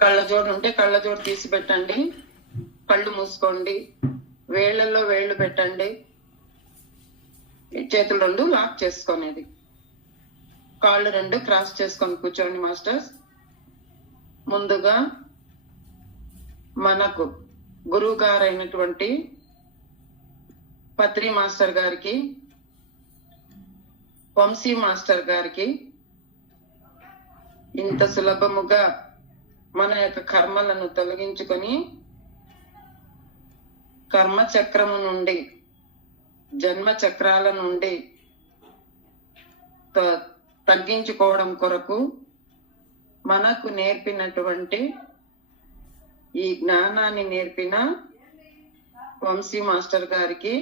కళ్ళజోడు ఉంటే కళ్ళజోడు తీసి పెట్టండి. కళ్ళు మూసుకోండి. వేళ్లలో వేళ్లు పెట్టండి. చేతులు రెండు లాక్ చేసుకునేది. కాళ్ళు రెండు క్రాస్ చేసుకొని కూర్చోండి మాస్టర్స్. ముందుగా మనకు గురువు గారైనటువంటి పత్రి మాస్టర్ గారికి, వంశీ మాస్టర్ గారికి ఇంత సులభముగా మన యొక్క కర్మలను తొలగించుకొని కర్మ చక్రము నుండి, జన్మ చక్రాల నుండి తగ్గించుకోవడం కొరకు మనకు నేర్పినటువంటి ఈ జ్ఞానాన్ని నేర్పిన వంశీ మాస్టర్ గారికి,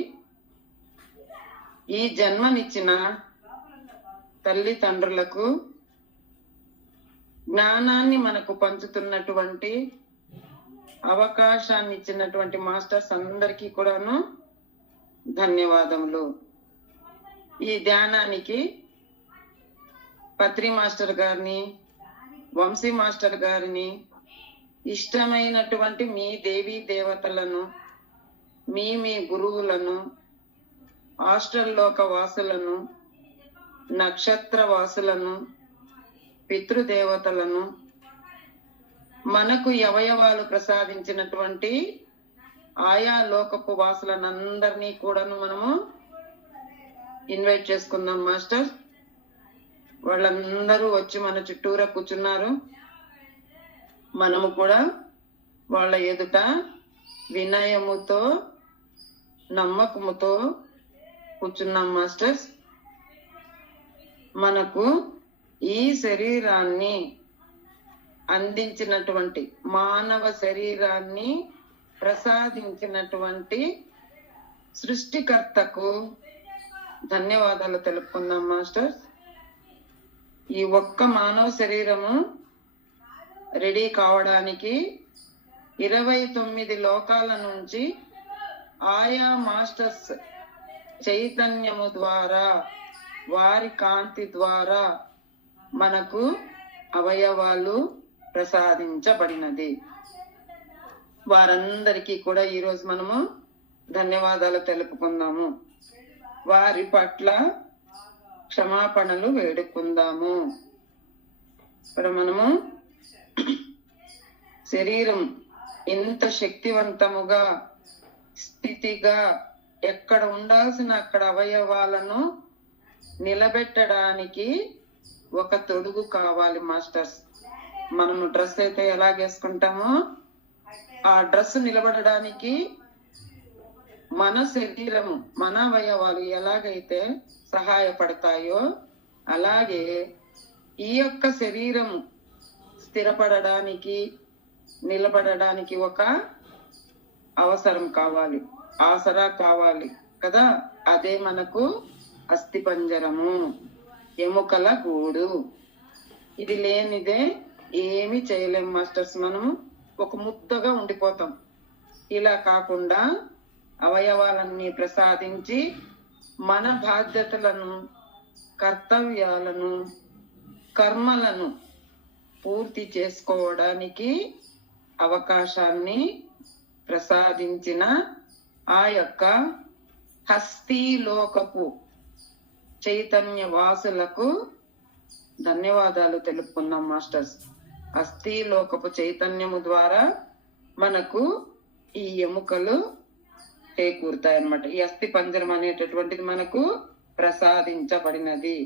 ఈ జన్మనిచ్చిన తల్లిదండ్రులకు, జ్ఞానాన్ని మనకు పంచుతున్నటువంటి అవకాశాన్ని ఇచ్చినటువంటి మాస్టర్స్ అందరికీ కూడాను ధన్యవాదములు. ఈ ధ్యానానికి పత్రి మాస్టర్ గారిని, వంశీ మాస్టర్ గారిని, ఇష్టమైనటువంటి మీ దేవీ దేవతలను, మీ గురువులను, హాస్టల్లోక వాసులను, నక్షత్ర వాసులను, పితృదేవతలను, మనకు అవయవాలు ప్రసాదించినటువంటి ఆయా లోకపు వాసులనందరినీ కూడాను మనము ఇన్వైట్ చేసుకుందాం మాస్టర్. వాళ్ళందరూ వచ్చి మన చుట్టూరా కూర్చున్నారు. మనము కూడా వాళ్ళ ఎదుట వినయముతో, నమ్మకముతో కూర్చున్నాం మాస్టర్స్. మనకు ఈ శరీరాన్ని అందించినటువంటి, మానవ శరీరాన్ని ప్రసాదించినటువంటి సృష్టికర్తకు ధన్యవాదాలు తెలుపుకుందాం మాస్టర్స్. ఈ ఒక్క మానవ శరీరము రెడీ కావడానికి 29 లోకాల నుంచి ఆయా మాస్టర్స్ చైతన్యము ద్వారా, వారి కాంతి ద్వారా మనకు అవయవాలు ప్రసాదించబడినది. వారందరికీ కూడా ఈరోజు మనము ధన్యవాదాలు తెలుపుకుందాము. వారి పట్ల క్షమాపణలు వేడుకుందాము. ఇక్కడ మనము శరీరం ఎంత శక్తివంతముగా, స్థితిగా, ఎక్కడ ఉండాల్సిన అక్కడ అవయవాలను నిలబెట్టడానికి ఒక తొడుగు కావాలి మాస్టర్స్. మనము డ్రెస్ అయితే ఎలాగేసుకుంటామో ఆ డ్రెస్ నిలబడడానికి మన శరీరము, మన అవయవాలు ఎలాగైతే సహాయపడతాయో అలాగే ఈ యొక్క శరీరము స్థిరపడడానికి, నిలబడడానికి ఒక అవసరం కావాలి, ఆసరా కావాలి కదా. అదే మనకు అస్థిపంజరము, ఎముకల గూడు. ఇది లేనిదే ఏమి చేయలేం మాస్టర్స్. మనము ఒక ముద్దగా ఉండిపోతాం. ఇలా కాకుండా అవయవాలన్నీ ప్రసాదించి మన బాధ్యతలను, కర్తవ్యాలను, కర్మలను పూర్తి చేసుకోవడానికి అవకాశాన్ని ప్రసాదించిన ఆ యొక్క హస్తీలోకపు చైతన్య వాసులకు ధన్యవాదాలు తెలుపుకున్నాం మాస్టర్స్. హస్తీలోకపు చైతన్యము ద్వారా మనకు ఈ ఎముకలు చేకూరుతాయి అన్నమాట. ఈ అస్థి పంజరం అనేటటువంటిది మనకు ప్రసాదించబడినది.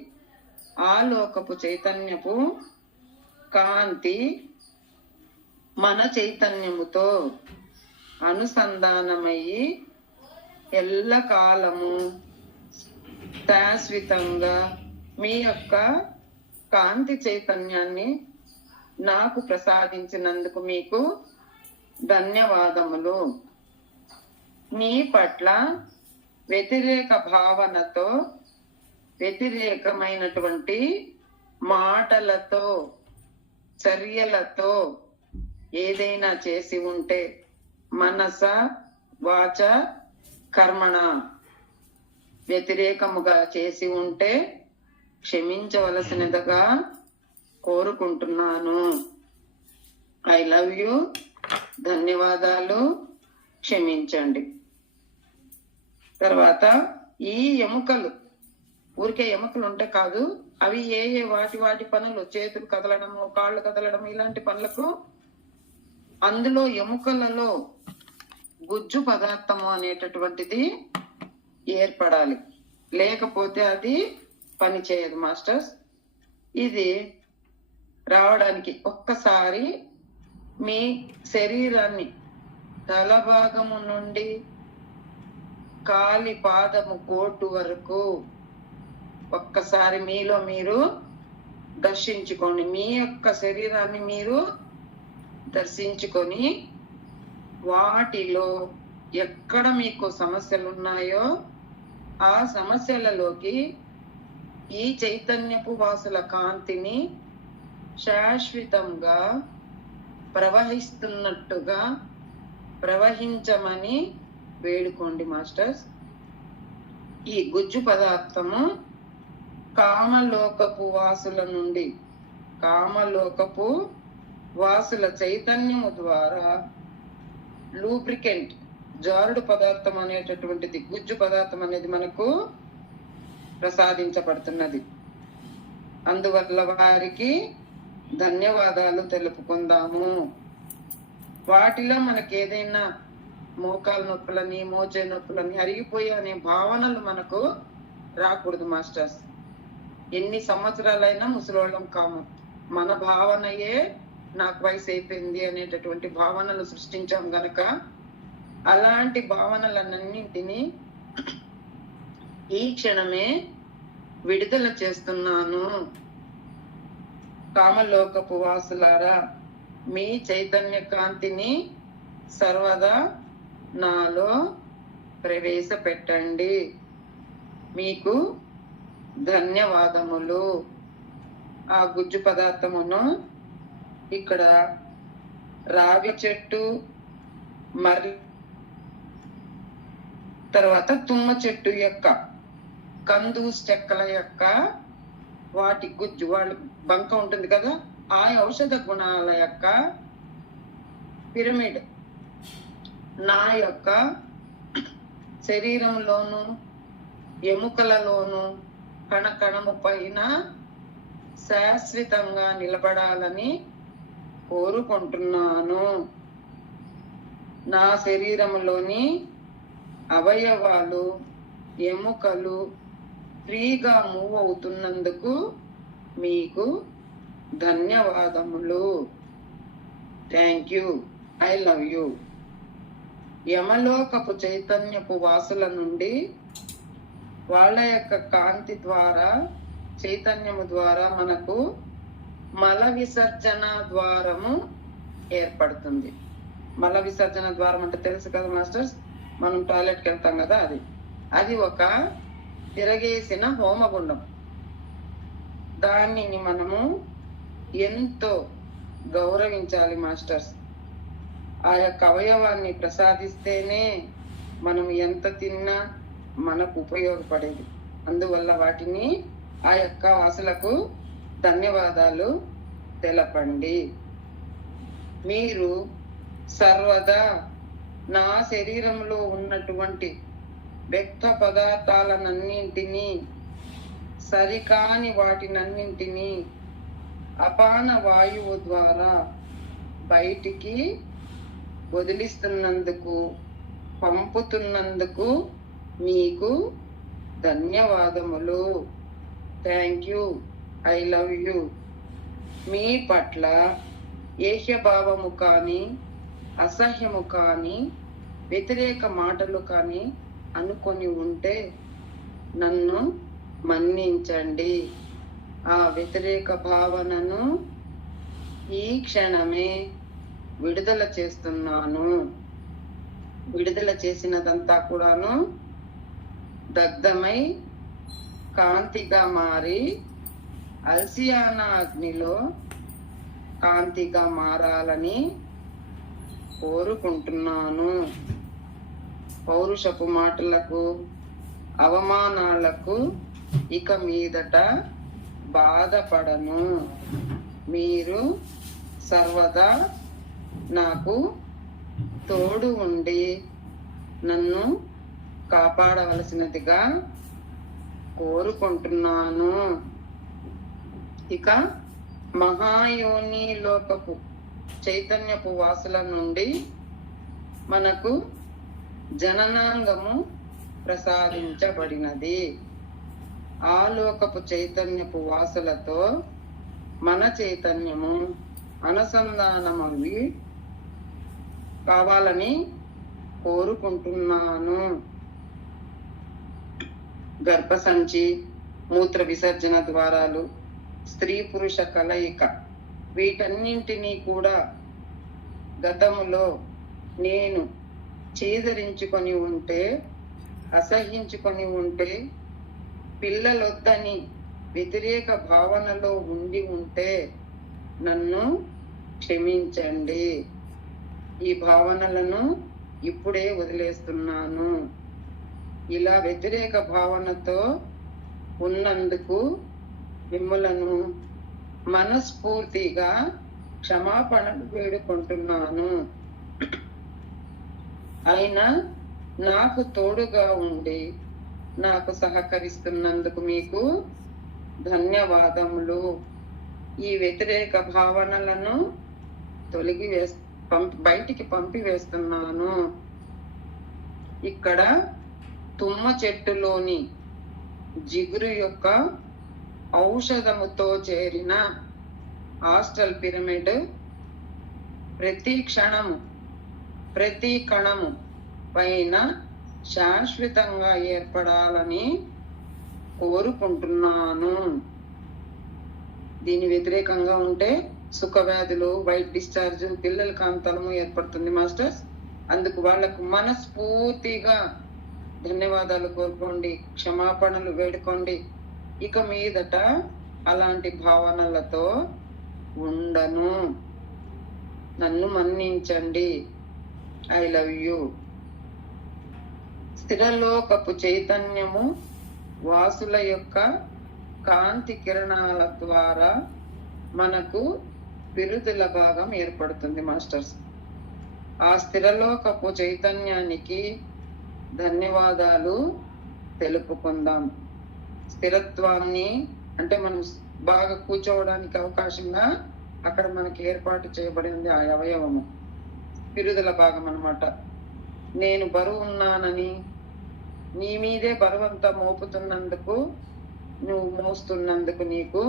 ఆ లోకపు చైతన్యపు కాంతి మన చైతన్యముతో అనుసంధానమయ్యి ఎల్లకాలము శాశ్వతంగా మీ యొక్క కాంతి చైతన్యాన్ని నాకు ప్రసాదించినందుకు మీకు ధన్యవాదములు. మీ పట్ల వ్యతిరేక భావనతో, వ్యతిరేకమైనటువంటి మాటలతో, చర్యలతో ఏదైనా చేసి ఉంటే, మనస వాచ కర్మణ వ్యతిరేకముగా చేసి ఉంటే క్షమించవలసినదిగా కోరుకుంటున్నాను. I love లవ్ యూ, ధన్యవాదాలు, క్షమించండి. తర్వాత ఈ ఎముకలు ఊరికే ఎముకలు ఉంటే కాదు, అవి ఏ ఏ వాటి పనులు, చేతులు కదలడము, కాళ్ళు కదలడం, ఇలాంటి పనులకు అందులో ఎముకలలో గుజ్జు పదార్థము అనేటటువంటిది ఏర్పడాలి, లేకపోతే అది పని చేయదు మాస్టర్స్. ఇది రావడానికి ఒక్కసారి మీ శరీరాన్ని తల భాగము నుండి కాలి పాదము కోటు వరకు ఒక్కసారి మీలో మీరు దర్శించుకోండి. మీ యొక్క శరీరాన్ని మీరు దర్శించుకొని వాటిలో ఎక్కడ మీకు సమస్యలు ఉన్నాయో ఆ సమస్యలలోకి ఈ చైతన్యపు వాసుల కాంతిని శాశ్వతంగా ప్రవహిస్తున్నట్టుగా ప్రవహించమని వేడుకోండి మాస్టర్స్. ఈ గుజ్జు పదార్థము కామలోకపు వాసుల నుండి, కామలోకపు వాసుల చైతన్యము ద్వారా లూబ్రికెంట్, జారుడు పదార్థం అనేటటువంటిది, గుజ్జు పదార్థం అనేది మనకు ప్రసాదించబడుతున్నది. అందువల్ల వారికి ధన్యవాదాలు తెలుపుకుందాము. వాటిలో మనకి ఏదైనా మోకాలు నొప్పులని, మోచే నొప్పులని, అరిగిపోయి అనే భావనలు మనకు రాకూడదు మాస్టర్స్. ఎన్ని సంవత్సరాలైనా ముసలోళ్ళం కాము, మన భావనయే నాకు వయసు అయిపోయింది అనేటటువంటి భావనలు సృష్టించాం గనక అలాంటి భావనలన్నింటినీ ఈ క్షణమే విడుదల చేస్తున్నాను. కామలోకపు వాసులారా, మీ చైతన్య కాంతిని సర్వదా నాలో ప్రవేశపెట్టండి. మీకు ధన్యవాదములు. ఆ గుజ్జు పదార్థమును ఇక్కడ రావి చెట్టు, మర్రి, తర్వాత తుమ్మ చెట్టు యొక్క కందూస్ చెక్కల యొక్క వాటి గుజ్జు, వాళ్ళ బంక ఉంటుంది కదా, ఆ ఔషధ గుణాల యొక్క పిరమిడ్ నా యొక్క శరీరంలోను ఎముకలలోను కణకణము పైన శాశ్వతంగా నిలబడాలని కోరుకుంటున్నాను. నా శరీరంలోని అవయవాలు, ఎముకలు ఫ్రీగా మూవ్ అవుతున్నందుకు మీకు ధన్యవాదములు. Thank you, I love you. యమలోకపు చైతన్యపు వాసుల నుండి వాళ్ళ యొక్క కాంతి ద్వారా, చైతన్యము ద్వారా మనకు మల విసర్జన ద్వారము ఏర్పడుతుంది. మల విసర్జన ద్వారం అంటే తెలుసు కదా మాస్టర్స్, మనం టాయిలెట్కి వెళ్తాం కదా, అది ఒక తిరగేసిన హోమగుండం. దానిని మనము ఎంతో గౌరవించాలి మాస్టర్స్. ఆ యొక్క అవయవాన్ని ప్రసాదిస్తేనే మనం ఎంత తిన్నా మనకు ఉపయోగపడేది. అందువల్ల వాటిని, ఆ యొక్క వాసులకు ధన్యవాదాలు తెలపండి. మీరు సర్వదా నా శరీరంలో ఉన్నటువంటి వ్యక్త పదార్థాలన్నింటినీ, సరికాని వాటినన్నింటినీ అపాన వాయువు ద్వారా బయటికి వదిలిస్తున్నందుకు, పంపుతున్నందుకు మీకు ధన్యవాదములు. Thank you, I love you. మీ పట్ల ఏహ్యభావము కానీ, అసహ్యము కానీ, వ్యతిరేక మాటలు కానీ అనుకొని ఉంటే నన్ను మన్నించండి. ఆ వ్యతిరేక భావనను ఈ క్షణమే విడుదల చేస్తున్నాను. విడుదల చేసినదంతా కూడాను దగ్ధమై కాంతిగా మారి అల్సియానా అగ్నిలో కాంతిగా మారాలని కోరుకుంటున్నాను. పౌరుషపు మాటలకు, అవమానాలకు ఇక మీదట బాధపడను. మీరు సర్వదా నాకు తోడు ఉండి నన్ను కాపాడవలసినదిగా కోరుకుంటున్నాను. ఇక మహాయోని లోకపు చైతన్యపు వాసుల నుండి మనకు జననాంగము ప్రసాదించబడినది. ఆ లోకపు చైతన్యపు వాసులతో మన చైతన్యము అనుసంధానమవి కావాలని కోరుకుంటున్నాను. గర్భసంచి, మూత్ర విసర్జన ద్వారాలు, స్త్రీ పురుష కలయిక, వీటన్నింటినీ కూడా గతములో నేను చేదరించుకొని ఉంటే, అసహించుకొని ఉంటే, పిల్లలొద్దని వ్యతిరేక భావనలో ఉండి ఉంటే నన్ను క్షమించండి. ఈ భావనలను ఇప్పుడే వదిలేస్తున్నాను. ఇలా వ్యతిరేక భావనతో ఉన్నందుకు మిమ్మలను మనస్ఫూర్తిగా క్షమాపణలు వేడుకుంటున్నాను. అయినా నాకు తోడుగా ఉండి నాకు సహకరిస్తున్నందుకు మీకు ధన్యవాదములు. ఈ వ్యతిరేక భావనలను బయటికి పంపివేస్తున్నాను. ఇక్కడ తుమ్మ చెట్టులోని జిగురు యొక్క ఔషధముతో చేరిన ఆస్ట్రల్ పిరమిడ్ ప్రతి కణము పైన శాశ్వతంగా ఏర్పడాలని కోరుకుంటున్నాను. దీని వ్యతిరేకంగా ఉంటే సుఖవ్యాధులు, వైట్ డిశ్చార్జ్, పిల్లల కాంతలము ఏర్పడుతుంది మాస్టర్స్. అందుకు వాళ్లకు మనస్ఫూర్తిగా ధన్యవాదాలు కోరుకోండి, క్షమాపణలు వేడుకోండి. ఇక మీదట అలాంటి భావనలతో ఉండను. నన్ను మన్నించండి. I love you. స్థిరలోకపు చైతన్యము వాసుల యొక్క కాంతి కిరణాల ద్వారా మనకు బిరుదుల భాగం ఏర్పడుతుంది మాస్టర్స్. ఆ స్థిరలోకపు చైతన్యానికి ధన్యవాదాలు తెలుపుకుందాం. స్థిరత్వాన్ని అంటే మనం బాగా కూర్చోవడానికి అవకాశంగా అక్కడ మనకి ఏర్పాటు చేయబడింది ఆ అవయవము, బిరుదుల భాగం అన్నమాట. నేను బరువు ఉన్నానని, నీ మీదే బరువంతా మోపుతున్నందుకు, నువ్వు మోస్తున్నందుకు నీకు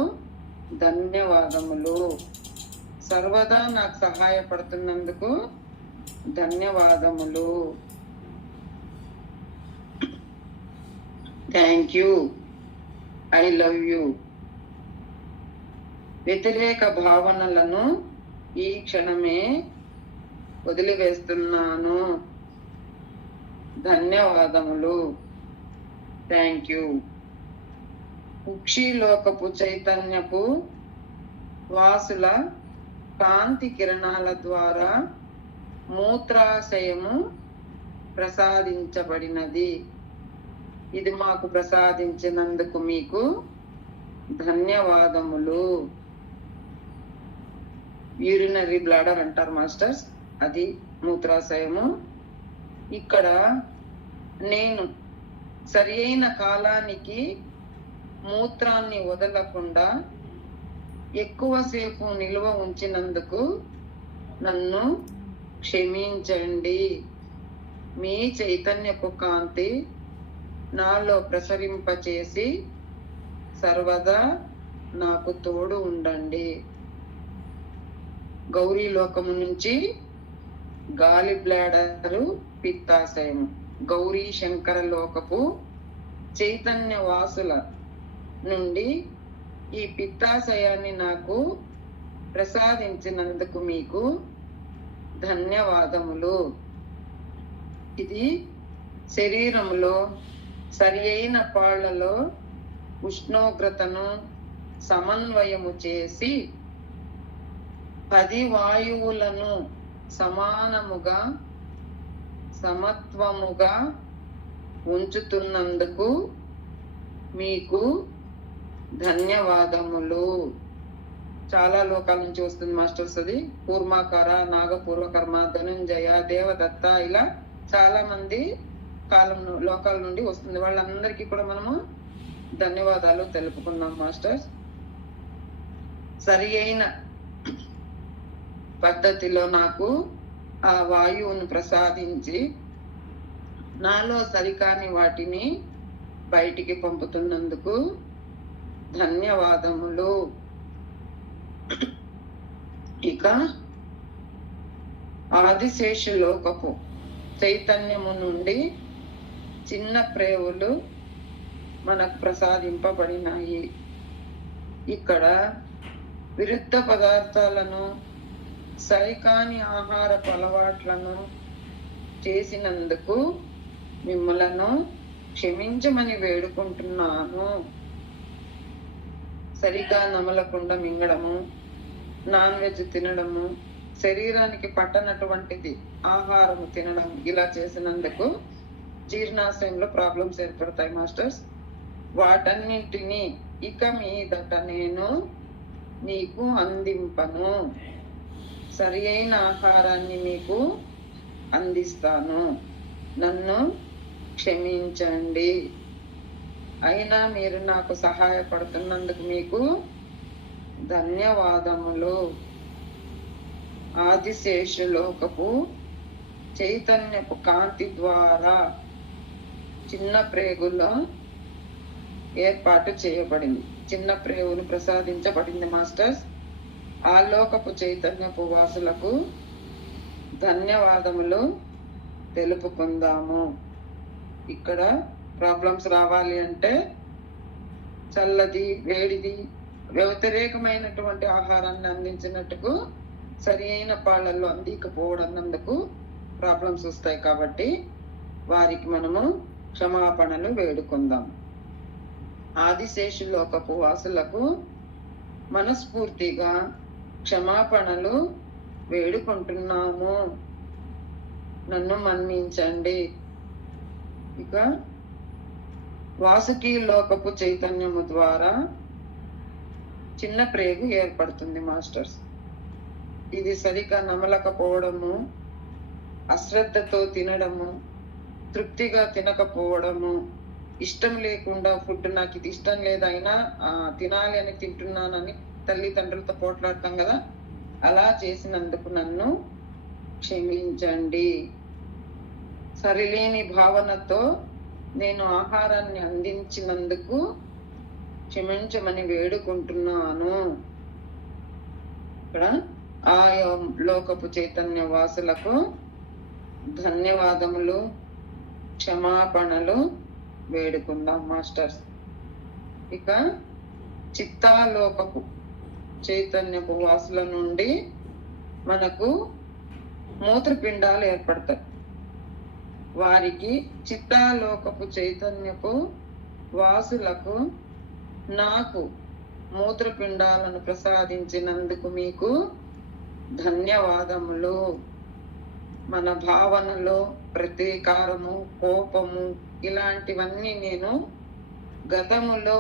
ధన్యవాదములు. సర్వదా నాకు సహాయపడుతున్నందుకు ధన్యవాదములు. Thank you. I love you. వ్యతిరేక భావనలను ఈ క్షణమే వదిలివేస్తున్నాను. ధన్యవాదములు. Thank you. కుక్షిలోకపు చైతన్యపు వాసుల కాంతి కిరణాల ద్వారా మూత్రాశయము ప్రసాదించబడినది. ఇది మాకు ప్రసాదించినందుకు మీకు ధన్యవాదములు. యూరినరీ బ్లాడర్ అంటారు మాస్టర్స్, అది మూత్రాశయము. ఇక్కడ నేను సరి అయిన కాలానికి మూత్రాన్ని వదలకుండా ఎక్కువసేపు నిల్వ ఉంచినందుకు నన్ను క్షమించండి. మీ చైతన్యపు కాంతి నాలో ప్రసరింపచేసి సర్వదా నాకు తోడు ఉండండి. గౌరీ లోకము నుంచి గాలి బ్లాడరు పిత్తాశయము, గౌరీ శంకర లోకపు చైతన్య వాసుల నుండి ఈ పిత్తాశయాన్ని నాకు ప్రసాదించినందుకు మీకు ధన్యవాదములు. ఇది శరీరంలో సరి అయిన పాళ్లలో ఉష్ణోగ్రతను సమన్వయము చేసి 10 వాయువులను సమానముగా సమత్వముగా ఉంచుతున్నందుకు మీకు ధన్యవాదములు. చాలా లోకాల నుంచి వస్తుంది మాస్టర్స్. అది కూర్మాకర, నాగపూర్వకర్మ, ధనుంజయ, దేవదత్త, ఇలా చాలా మంది లోకాల నుండి వస్తుంది. వాళ్ళందరికీ కూడా మనము ధన్యవాదాలు తెలుపుకుందాం మాస్టర్స్. సరి అయిన పద్ధతిలో నాకు ఆ వాయువును ప్రసాదించి నాలో సరికాని వాటిని బయటికి పంపుతున్నందుకు ధన్యవాదములు. ఇక ఆదిశేషులోకపు చైతన్యము నుండి చిన్న ప్రేవులు మనకు ప్రసాదింపబడినాయి. ఇక్కడ విరుద్ధ పదార్థాలను, సరికాని ఆహారపు అలవాట్లను చేసినందుకు మిమ్మలను క్షమించమని వేడుకుంటున్నాను. సరిగా నమలకుండా మింగడము, నాన్ వెజ్ తినడము, శరీరానికి పట్టనటువంటిది ఆహారము తినడం, ఇలా చేసినందుకు జీర్ణాశయంలో ప్రాబ్లమ్స్ ఏర్పడతాయి మాస్టర్స్. వాటన్నింటినీ ఇక మీదట నేను నీకు అందింపను. సరి అయిన ఆహారాన్ని మీకు అందిస్తాను. నన్ను క్షమించండి. అయినా మీరు నాకు సహాయపడుతున్నందుకు మీకు ధన్యవాదములు. ఆదిశేషులోకపు చైతన్యపు కాంతి ద్వారా చిన్న ప్రేగులో ఏర్పాటు చేయబడింది. చిన్న ప్రేగులు ప్రసాదించబడింది మాస్టర్స్. ఆ లోకపు చైతన్యపు వాసులకు ధన్యవాదములు తెలుపుకుందాము. ఇక్కడ ప్రాబ్లమ్స్ రావాలి అంటే చల్లది, వేడిది, వ్యతిరేకమైనటువంటి ఆహారాన్ని అందించినట్టుకు సరి అయిన పాళ్ళల్లో అందించకపోవడందుకు ప్రాబ్లమ్స్ వస్తాయి. కాబట్టి వారికి మనము క్షమాపణలు వేడుకుందాం. ఆదిశేషులోకపు వాసులకు మనస్ఫూర్తిగా క్షమాపణలు వేడుకుంటున్నాము. నన్ను మన్నించండి. ఇక వాసుకి లోకపు చైతన్యము ద్వారా చిన్న ప్రేగు ఏర్పడుతుంది మాస్టర్స్. ఇది సరిగా నమలకపోవడము, అశ్రద్ధతో తినడము, తృప్తిగా తినకపోవడము, ఇష్టం లేకుండా ఫుడ్ నాకు ఇది ఇష్టం లేదైనా తినాలి అని తింటున్నానని తల్లిదండ్రులతో పోట్లాడతాం కదా, అలా చేసినందుకు నన్ను క్షమించండి. సరిలేని భావనతో నేను ఆహారాన్ని అందించినందుకు క్షమించమని వేడుకుంటున్నాను. ఇక్కడ ఆ లోకపు చైతన్య వాసులకు ధన్యవాదములు, క్షమాపణలు వేడుకుందాం మాస్టర్స్. ఇక చిత్తాలోకపు చైతన్యపు వాసుల నుండి మనకు మూత్రపిండాలు ఏర్పడతాయి. వారికి చిత్తాలోకపు చైతన్యపు వాసులకు నాకు మూత్రపిండాలను ప్రసాదించినందుకు మీకు ధన్యవాదములు. మన భావనలో ప్రతీకారము, కోపము ఇలాంటివన్నీ నేను గతములో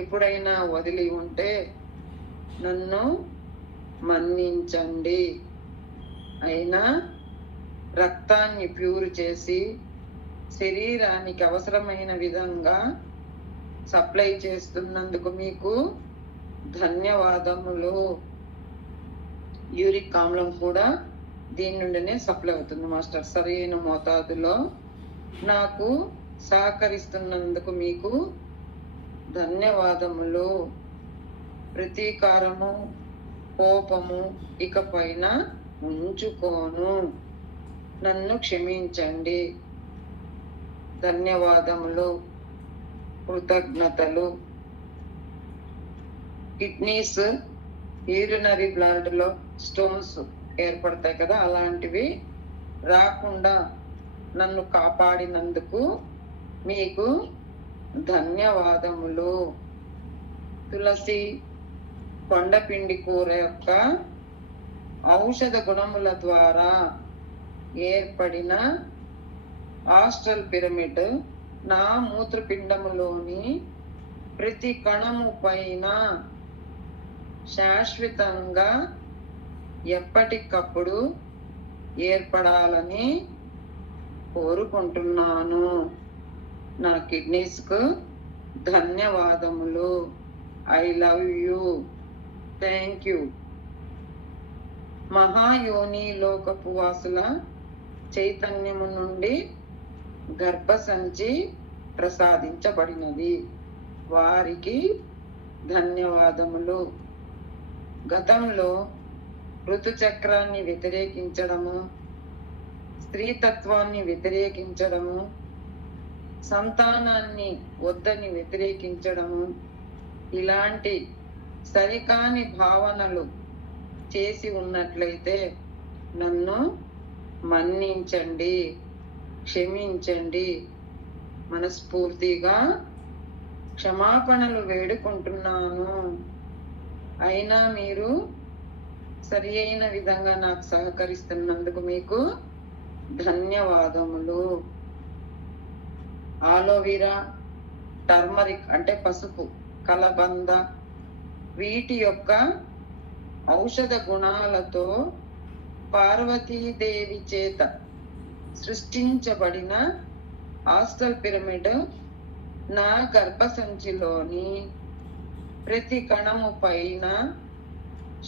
ఎప్పుడైనా వదిలి ఉంటే నన్ను మన్నించండి. అయినా రక్తాన్ని ప్యూర్ చేసి శరీరానికి అవసరమైన విధంగా సప్లై చేస్తున్నందుకు మీకు ధన్యవాదములు. యూరిక్ ఆమ్లం కూడా దీని నుండినే సప్లై అవుతుంది మాస్టర్. సరైన మోతాదులో నాకు సహకరిస్తున్నందుకు మీకు ధన్యవాదములు. ప్రతీకారము, కోపము ఇకపైన ఉంచుకోను. నన్ను క్షమించండి. ధన్యవాదములు, కృతజ్ఞతలు. కిడ్నీస్, యూరినరీ బ్లడ్ లో స్టోన్స్ ఏర్పడతాయి కదా, అలాంటివి రాకుండా నన్ను కాపాడినందుకు మీకు ధన్యవాదములు. తులసి, కొండపిండి కూర యొక్క ఔషధ గుణముల ద్వారా ఏర్పడిన ఆస్ట్రల్ పిరమిడ్ నా మూత్రపిండములోని ప్రతి కణము పైన శాశ్వతంగా ఎప్పటికప్పుడు ఏర్పడాలని కోరుకుంటున్నాను. నా కిడ్నీస్ కు ధన్యవాదములు. I love you. Thank you. మహాయోని లోకపు వాసుల చైతన్యము నుండి గర్భసంచి ప్రసాదించబడినది. వారికి ధన్యవాదములు. గతంలో ఋతుచక్రాన్ని వ్యతిరేకించడము, స్త్రీతత్వాన్ని వ్యతిరేకించడము, సంతానాన్ని వద్దని వ్యతిరేకించడము, ఇలాంటి సరికాని భావనలు చేసి ఉన్నట్లయితే నన్ను మన్నించండి, క్షమించండి. మనస్ఫూర్తిగా క్షమాపణలు వేడుకుంటున్నాను. అయినా మీరు సరి అయిన విధంగా నాకు సహకరిస్తున్నందుకు మీకు ధన్యవాదములు. ఆలోవెరా, టర్మరిక్ అంటే పసుపు, కలబంద, వీటి యొక్క ఔషధ గుణాలతో పార్వతీదేవి చేత సృష్టించబడిన ఆస్ట్రల్ పిరమిడ్ నా గర్భసంచిలోని ప్రతి కణము పైన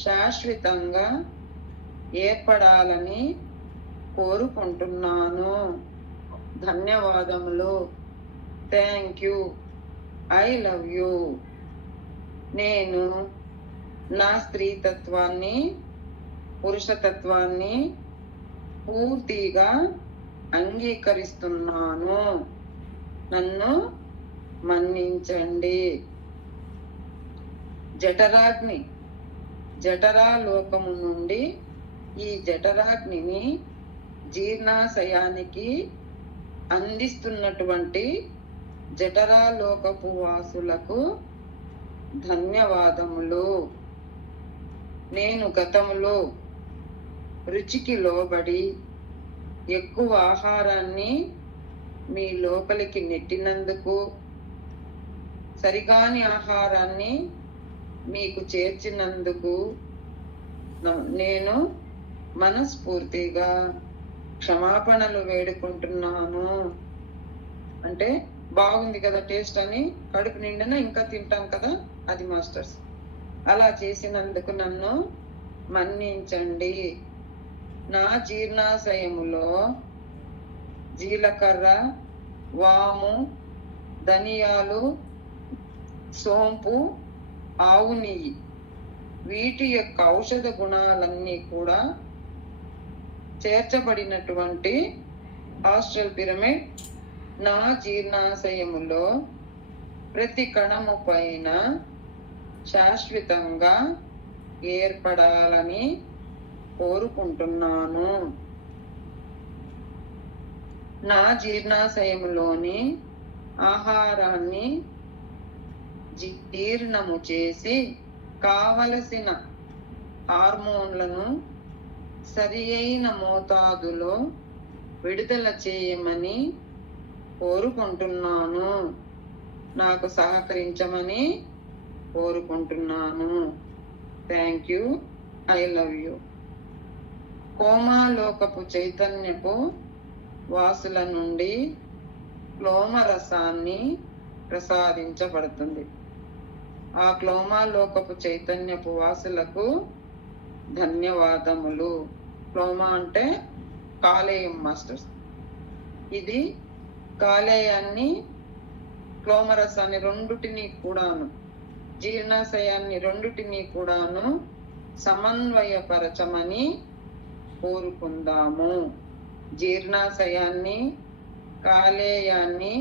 శాశ్వతంగా ఏర్పడాలని కోరుకుంటున్నాను. ధన్యవాదములు. Thank you. I love you. నేను నా స్త్రీతత్వాన్ని, పురుషతత్వాన్ని పూర్తిగా అంగీకరిస్తున్నాను. నన్ను మన్నించండి. జఠరాగ్ని, జఠరాలోకము నుండి ఈ జఠరాగ్నిని జీర్ణాశయానికి అందిస్తున్నటువంటి జఠరాలోకపు వాసులకు ధన్యవాదములు. నేను గతంలో రుచికి లోబడి ఎక్కువ ఆహారాన్ని మీ లోపలికి నెట్టినందుకు, సరికాని ఆహారాన్ని మీకు చేర్చినందుకు నేను మనస్ఫూర్తిగా క్షమాపణలు వేడుకుంటున్నాను. అంటే బాగుంది కదా టేస్ట్ అని కడుపు నిండినా ఇంకా తింటాం కదా, అది మాస్టర్స్. అలా చేసినందుకు నన్ను మన్నించండి. నా జీర్ణాశయములో జీలకర్ర, వాము, ధనియాలు, సోంపు, ఆవు నెయ్యి, వీటి యొక్క ఔషధ గుణాలన్నీ కూడా చేర్చబడినటువంటి ఆస్ట్రల్ పిరమిడ్ నా జీర్ణాశయములో ప్రతి కణము పైన శాశ్వతంగా ఏర్పడాలని కోరుకుంటున్నాను. నా జీర్ణాశయములోని ఆహారాన్ని జీర్ణము చేసి కావలసిన హార్మోన్లను సరి అయిన మోతాదులో విడుదల చేయమని కోరుకుంటున్నాను. నాకు సహకరించమని కోరుకుంటున్నాను. Thank you. I love you. కోమాలోకపు చైతన్యపు వాసుల నుండి క్లోమరసాన్ని ప్రసాదించబడుతుంది. ఆ క్లోమాలోకపు చైతన్యపు వాసులకు ధన్యవాదములు. క్లోమా అంటే కాలేయం మాస్టర్స్. ఇది కాలేయాన్ని, క్లోమరసాన్ని రెండుటిని కూడాను, జీర్ణాశయాన్ని రెండుటిని కూడాను సమన్వయపరచమని కోరుకుందాము. జీర్ణాశయాన్ని, కాలేయాన్ని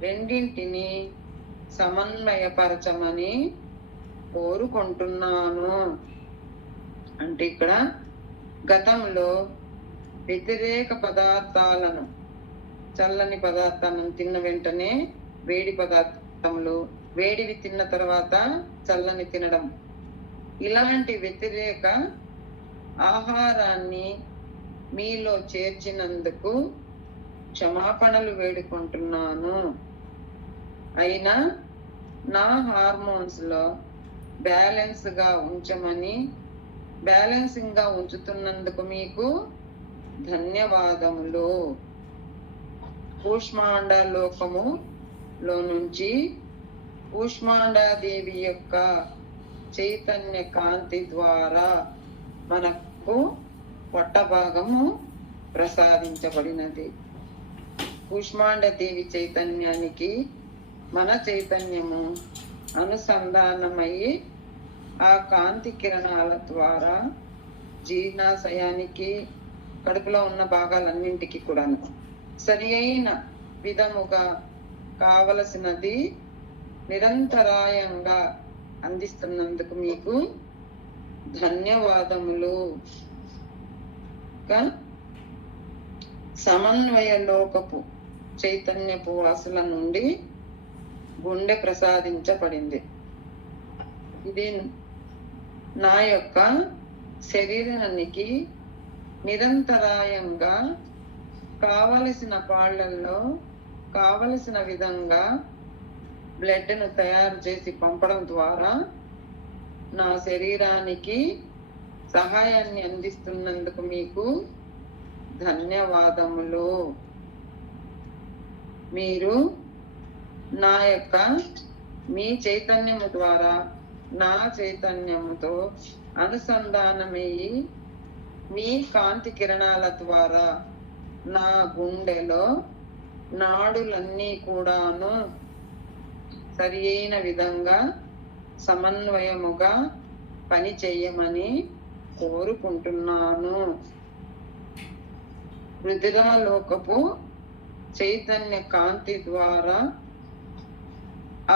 రెండింటిని సమన్వయపరచమని కోరుకుంటున్నాను. అంటే ఇక్కడ గతంలో వ్యతిరేక పదార్థాలను, చల్లని పదార్థాలను తిన్న వెంటనే వేడి పదార్థములు, వేడివి తిన్న తర్వాత చల్లని తినడం, ఇలాంటి వ్యతిరేక ఆహారాన్ని మీలో చేర్చినందుకు క్షమాపణలు వేడుకుంటున్నాను. అయినా నా హార్మోన్స్ లో బ్యాలెన్సింగ్ గా ఉంచుతున్నందుకు మీకు ధన్యవాదములు. కూష్మాండ లోకములో నుంచి కూష్మాండాదేవి యొక్క చైతన్య కాంతి ద్వారా మనకు పొట్ట భాగము ప్రసాదించబడినది. కూష్మాండదేవి చైతన్యానికి మన చైతన్యము అనుసంధానమయ్యి ఆ కాంతి కిరణాల ద్వారా జీర్ణాశయానికి, కడుపులో ఉన్న భాగాలన్నింటికి కూడా సరి అయిన విధముగా కావలసినది నిరంతరాయంగా అందిస్తున్నందుకు మీకు ధన్యవాదములు. సమన్వయ లోకపు చైతన్యపు వాసుల నుండి గుండె ప్రసాదించబడింది. ఇది నా యొక్క శరీరానికి నిరంతరాయంగా కావలసిన పాళ్లల్లో కావలసిన విధంగా బ్లడ్ ను తయారు చేసి పంపడం ద్వారా నా శరీరానికి సహాయాన్ని అందిస్తున్నందుకు మీకు ధన్యవాదములు. మీరు నా యొక్క మీ చైతన్యము ద్వారా నా చైతన్యముతో అనుసంధానమయ్యి మీ కాంతి కిరణాల ద్వారా నా గుండెలో నాడులన్నీ కూడాను సరి అయిన విధంగా సమన్వయముగా పని చేయమని కోరుకుంటున్నాను. రుధిరాలోకపు చైతన్య కాంతి ద్వారా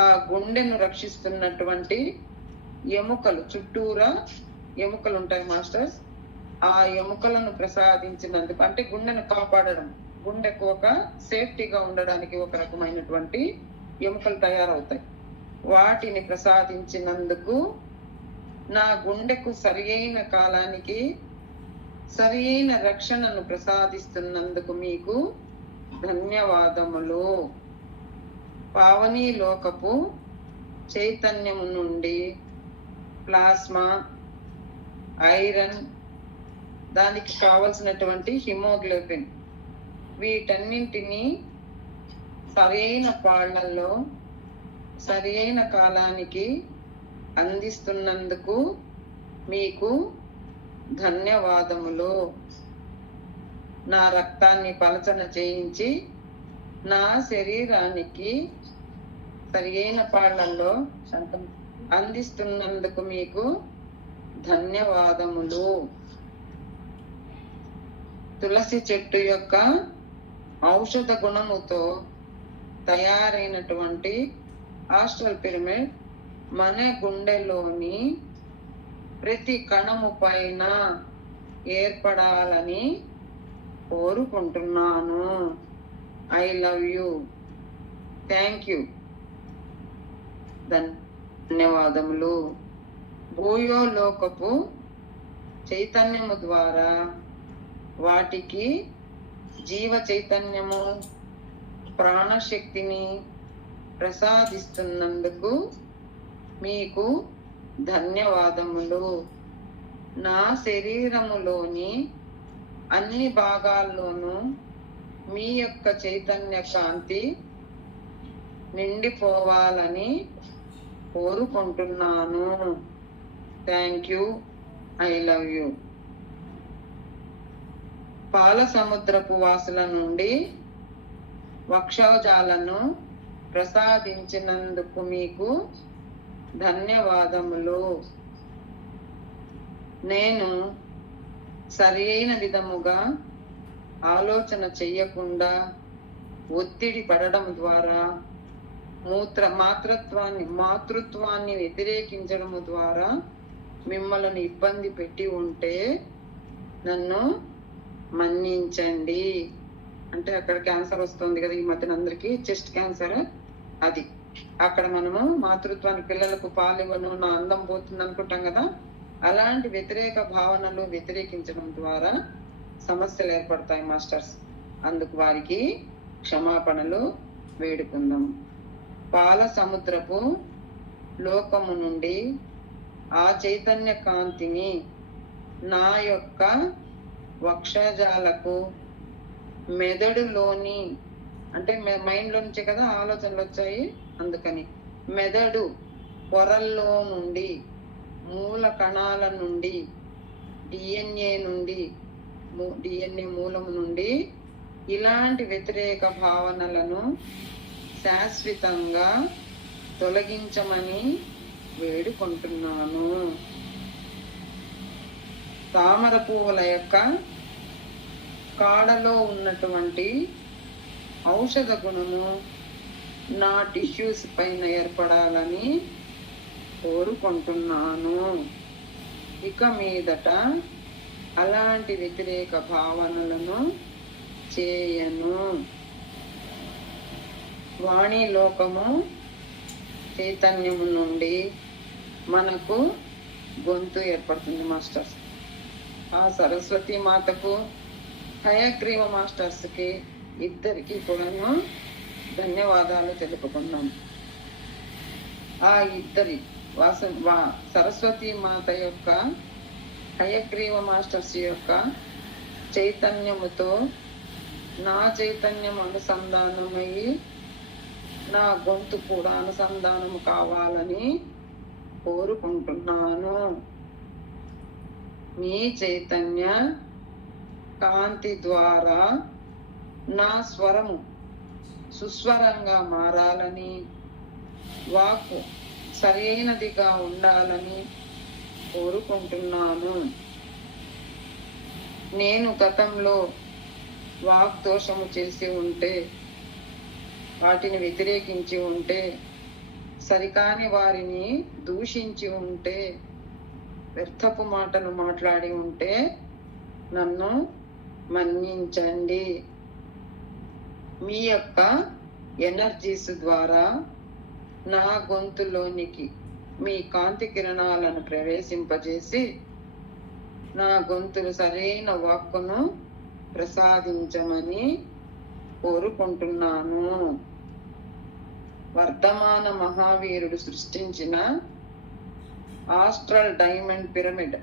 ఆ గుండెను రక్షిస్తున్నటువంటి ఎముకలు, చుట్టూరా ఎముకలు ఉంటాయి మాస్టర్స్, ఆ ఎముకలను ప్రసాదించినందుకు, అంటే గుండెను కాపాడడం, గుండెకు ఒక సేఫ్టీగా ఉండడానికి ఒక రకమైనటువంటి ఎముకలు తయారవుతాయి. వాటిని ప్రసాదించినందుకు, నా గుండెకు సరి అయిన కాలానికి సరి అయిన రక్షణను ప్రసాదిస్తున్నందుకు మీకు ధన్యవాదములు. పావని లోకపు చైతన్యము నుండి ప్లాస్మా, ఐరన్, దానికి కావలసినటువంటి హిమోగ్లోబిన్, వీటన్నింటినీ సరైన పాళ్లల్లో సరి అయిన కాలానికి అందిస్తున్నందుకు మీకు ధన్యవాదములు. నా రక్తాన్ని పలచన చేయించి నా శరీరానికి సరి అయిన పాళ్లల్లో అందిస్తున్నందుకు మీకు ధన్యవాదములు. తులసి చెట్టు యొక్క ఔషధ గుణముతో తయారైనటువంటి ఆస్ట్రల్ పిరమిడ్ మన గుండెలోని ప్రతి కణము పైన ఏర్పడాలని కోరుకుంటున్నాను. I love you. Thank you. ధన్యవాదములు. భూయోలోకపు చైతన్యము ద్వారా వాటికి జీవ చైతన్యము, ప్రాణశక్తిని ప్రసాదిస్తున్నందుకు మీకు ధన్యవాదములు. నా శరీరములోని అన్ని భాగాల్లోనూ మీ యొక్క చైతన్య కాంతి నిండిపోవాలని కోరుకుంటున్నాను. Thank you. I love you. పాల సముద్రపు వాసుల నుండి వక్షోజాలను ప్రసాదించినందుకు మీకు ధన్యవాదములు. నేను సరి అయిన విధముగా ఆలోచన చెయ్యకుండా ఒత్తిడి పడడం ద్వారా మాతృత్వాన్ని వ్యతిరేకించడం ద్వారా మిమ్మల్ని ఇబ్బంది పెట్టి ఉంటే నన్ను మన్నించండి. అంటే అక్కడ క్యాన్సర్ వస్తుంది కదా ఈ మధ్యన అందరికి, చెస్ట్ క్యాన్సర్. అది అక్కడ మనము మాతృత్వాన్ని, పిల్లలకు పాలివ్వను, నా అందం పోతుంది అనుకుంటాం కదా, అలాంటి వ్యతిరేక భావనలు వ్యతిరేకించడం ద్వారా సమస్యలు ఏర్పడతాయి మాస్టర్స్. అందుకు వారికి క్షమాపణలు వేడుకుందాం. పాల సముద్రపు లోకము నుండి ఆ చైతన్య కాంతిని నా యొక్క వక్షజాలకు, మెదడులోని, అంటే మైండ్లో నుంచే కదా ఆలోచనలు వచ్చాయి, అందుకని మెదడు పొరల్లో నుండి, మూల కణాల నుండి, డిఎన్ఏ మూలము నుండి ఇలాంటి వ్యతిరేక భావనలను శాశ్వతంగా తొలగించమని వేడుకుంటున్నాను. తామర పువ్వుల యొక్క కాడలో ఉన్నటువంటి ఔషధ గుణము నా టిష్యూస్ పైన ఏర్పడాలని కోరుకుంటున్నాను. ఇక మీదట అలాంటి వ్యతిరేక భావనలను చేయను. వాణి లోకము చైతన్యము నుండి మనకు గొంతు ఏర్పడుతుంది మాస్టర్స్. ఆ సరస్వతి మాతకు, హయగ్రీవ మాస్టర్స్కి ఇద్దరికి కూడాను ధన్యవాదాలు తెలుపుకున్నాం. ఆ ఇద్దరి సరస్వతి మాత యొక్క, హయగ్రీవ మాస్టర్స్ యొక్క చైతన్యముతో నా చైతన్యం అనుసంధానమయ్యి నా గొంతు కూడా అనుసంధానము కావాలని కోరుకుంటున్నాను. మీ చైతన్య కాంతి ద్వారా నా స్వరము సుస్వరంగా మారాలని, వాక్కు సరైనదిగా ఉండాలని కోరుకుంటున్నాను. నేను గతంలో వాగ్దోషము చేసి ఉంటే, వాటిని వ్యతిరేకించి ఉంటే, సరికాని వారిని దూషించి ఉంటే, వ్యర్థపు మాటలు మాట్లాడి ఉంటే నన్ను మన్నించండి. మీ యొక్క ఎనర్జీస్ ద్వారా నా గొంతులోనికి మీ కాంతి కిరణాలను ప్రవేశింపజేసి నా గొంతులు సరైన వాక్కును ప్రసాదించమని కోరుకుంటున్నాను. వర్ధమాన మహావీరుడు సృష్టించిన ఆస్ట్రల్ డైమండ్ పిరమిడ్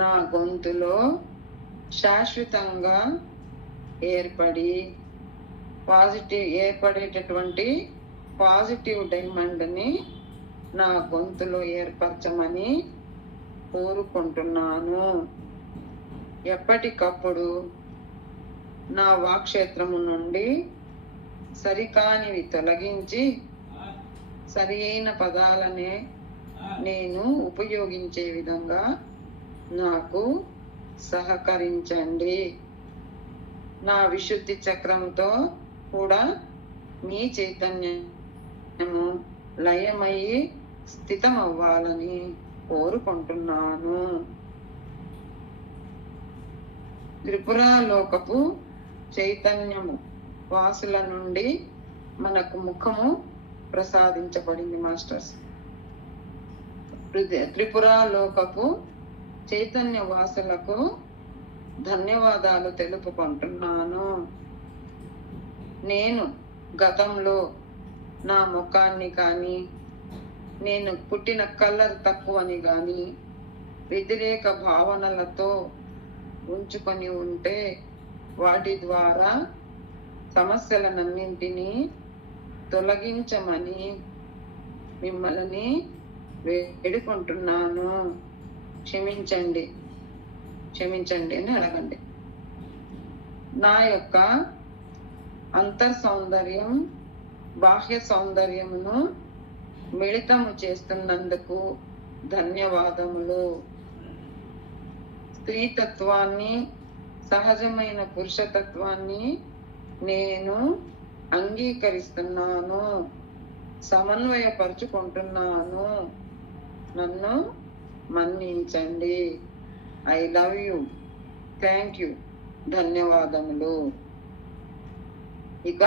నా గొంతులో శాశ్వతంగా ఏర్పడేటటువంటి పాజిటివ్ డైమండ్ని నా గొంతులో ఏర్పరచమని కోరుకుంటున్నాను. ఎప్పటికప్పుడు నా వాక్క్షేత్రము నుండి సరికానివి తొలగించి సరి అయిన పదాలనే నేను ఉపయోగించే విధంగా నాకు సహకరించండి. నా విశుద్ధి చక్రంతో కూడా మీ చైతన్యము లయమయ్యి స్థితమవ్వాలని కోరుకుంటున్నాను. త్రిపురాలోకపు చైతన్యము వాసుల నుండి మనకు ముఖము ప్రసాదించబడింది మాస్టర్స్. త్రిపురాలోకపు చైతన్య వాసులకు ధన్యవాదాలు తెలుపుకుంటున్నాను. నేను గతంలో నా ముఖాన్ని కానీ, నేను పుట్టిన కలర్ తక్కువని కానీ వ్యతిరేక భావనలతో ఉంచుకొని ఉంటే వాటి ద్వారా సమస్యలన్నింటినీ తొలగించమని మిమ్మల్ని వేడుకుంటున్నాను. క్షమించండి అని అడగండి. నా యొక్క అంతర్ సౌందర్యం బాహ్య సౌందర్యమును మిళితము చేస్తున్నందుకు ధన్యవాదములు. స్త్రీతత్వాన్ని, సహజమైన పురుషతత్వాన్ని నేను అంగీకరిస్తున్నాను, సమన్వయపరుచుకుంటున్నాను. నన్ను మన్నించండి. I love you, thank you, ధన్యవాదములు. ఇక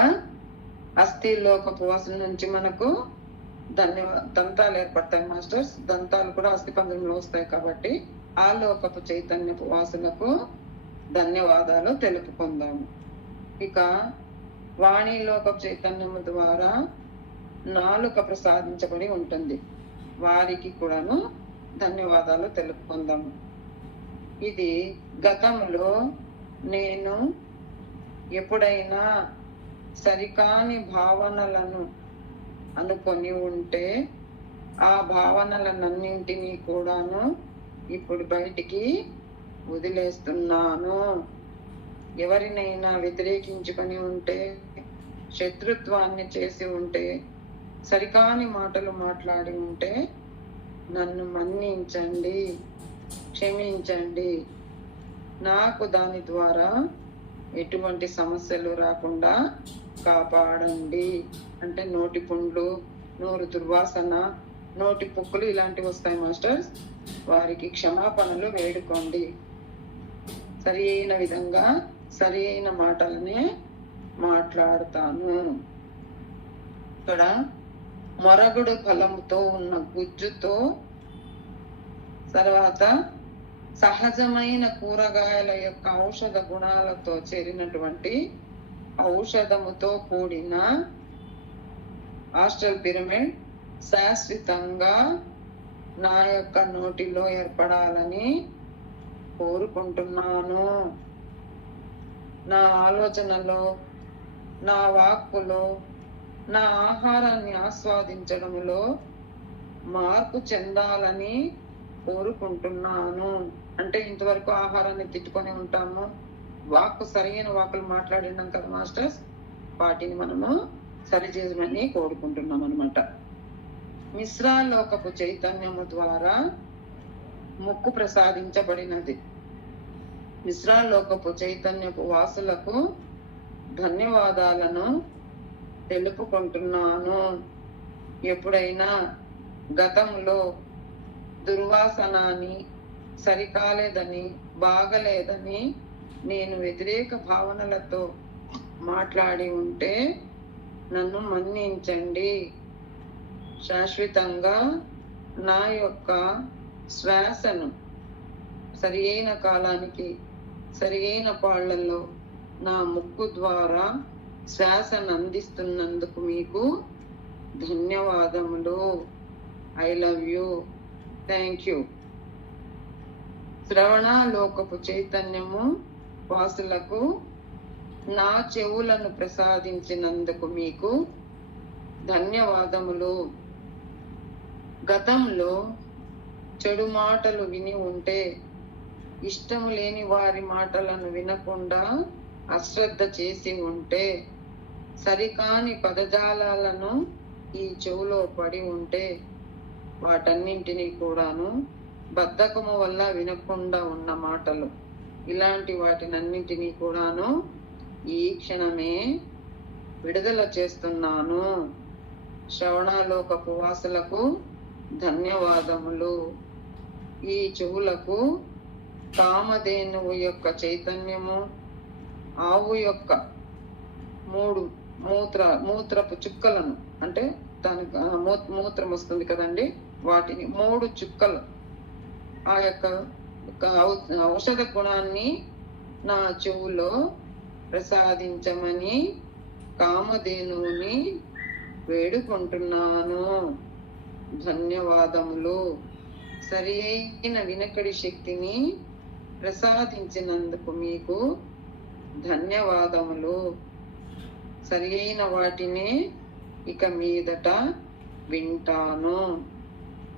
అస్థిలోకపు వాసన నుంచి మనకు దంతాలు ఏర్పడతాయి మాస్టర్స్. దంతాలు కూడా అస్థిపంజరంలో వస్తాయి కాబట్టి ఆ లోకపు చైతన్యపు వాసులకు ధన్యవాదాలు తెలుపుకుందాము. ఇక వాణి లోకపు చైతన్యము ద్వారా నాలుక ప్రసాదించబడి ఉంటుంది. వారికి కూడాను ధన్యవాదాలు తెలుపుకుందాము. ఇది గతంలో నేను ఎప్పుడైనా సరికాని భావనలను అనుకొని ఉంటే ఆ భావనలన్నింటినీ కూడాను ఇప్పుడు బయటికి వదిలేస్తున్నాను. ఎవరినైనా వ్యతిరేకించుకొని ఉంటే, శత్రుత్వాన్ని చేసి ఉంటే, సరికాని మాటలు మాట్లాడి ఉంటే నన్ను మన్నించండి, క్షమించండి. నాకు దాని ద్వారా ఎటువంటి సమస్యలు రాకుండా కాపాడండి. అంటే నోటి పుండ్లు, నోరు దుర్వాసన, నోటి పొక్కులు ఇలాంటివి వస్తాయి మాస్టర్స్. వారికి క్షమాపణలు వేడుకోండి. సరి అయిన విధంగా సరి అయిన మాటలనే మాట్లాడతాను. ఇక్కడ మొరగుడు ఫలంతో ఉన్న గుజ్జుతో, తర్వాత సహజమైన కూరగాయల యొక్క ఔషధ గుణాలతో చేరినటువంటి ఔషధముతో కూడిన ఆస్ట్రల్ పిరమిడ్ శాశ్వతంగా నా యొక్క నోటిలో ఏర్పడాలని కోరుకుంటున్నాను. నా ఆలోచనలో, నా వాక్కులో, నా ఆహారాన్ని ఆస్వాదించడంలో మార్పు చెందాలని కోరుకుంటున్నాను. అంటే ఇంతవరకు ఆహారాన్ని తిట్టుకొని ఉంటాము, వాక్కు సరైన వాక్కులు మాట్లాడినాం కదా మాస్టర్స్, వాటిని మనము సరిచేయమని కోరుకుంటున్నాం అనమాట. మిశ్రాలోకపు చైతన్యము ద్వారా ముక్కు ప్రసాదించబడినది. మిశ్రాలోకపు చైతన్యపు వాసులకు ధన్యవాదాలను తెలుపుకుంటున్నాను. ఎప్పుడైనా గతంలో దుర్వాసనాన్ని, సరికాలేదని, బాగలేదని నేను వ్యతిరేక భావనలతో మాట్లాడి ఉంటే నన్ను మన్నించండి. శాశ్వతంగా నా యొక్క శ్వాసను సరి అయిన కాలానికి, సరి అయిన పాళ్లలో నా ముక్కు ద్వారా శ్వాసను అందిస్తున్నందుకు మీకు ధన్యవాదములు. I love you, thank you. శ్రవణలోకపు చైతన్యము వాసులకు నా చెవులను ప్రసాదించినందుకు మీకు ధన్యవాదములు. గతంలో చెడు మాటలు విని ఉంటే, ఇష్టం లేని వారి మాటలను వినకుండా అశ్రద్ధ చేసి ఉంటే, సరికాని పదజాలాలను ఈ చెవులో పడి ఉంటే, వాటన్నింటినీ కూడాను బద్ధకము వల్ల వినకుండా ఉన్న మాటలు, ఇలాంటి వాటినన్నింటినీ కూడాను ఈ క్షణమే విడుదల చేస్తున్నాను. శ్రవణలోకపు వాసులకు ధన్యవాదములు. ఈ చెవులకు కామధేనువు యొక్క చైతన్యము, ఆవు యొక్క 3 మూత్రపు చుక్కలను, అంటే దానికి మూత్రం వస్తుంది కదండి, వాటిని 3 చుక్కలు, ఆ యొక్క ఔషధ గుణాన్ని నా చెవులో ప్రసాదించమని కామధేనువుని వేడుకుంటున్నాను. ధన్యవాదములు. సరి అయిన వినకడి శక్తిని ప్రసాదించినందుకు మీకు ధన్యవాదములు. సరి అయిన వాటిని ఇక మీదట వింటాను.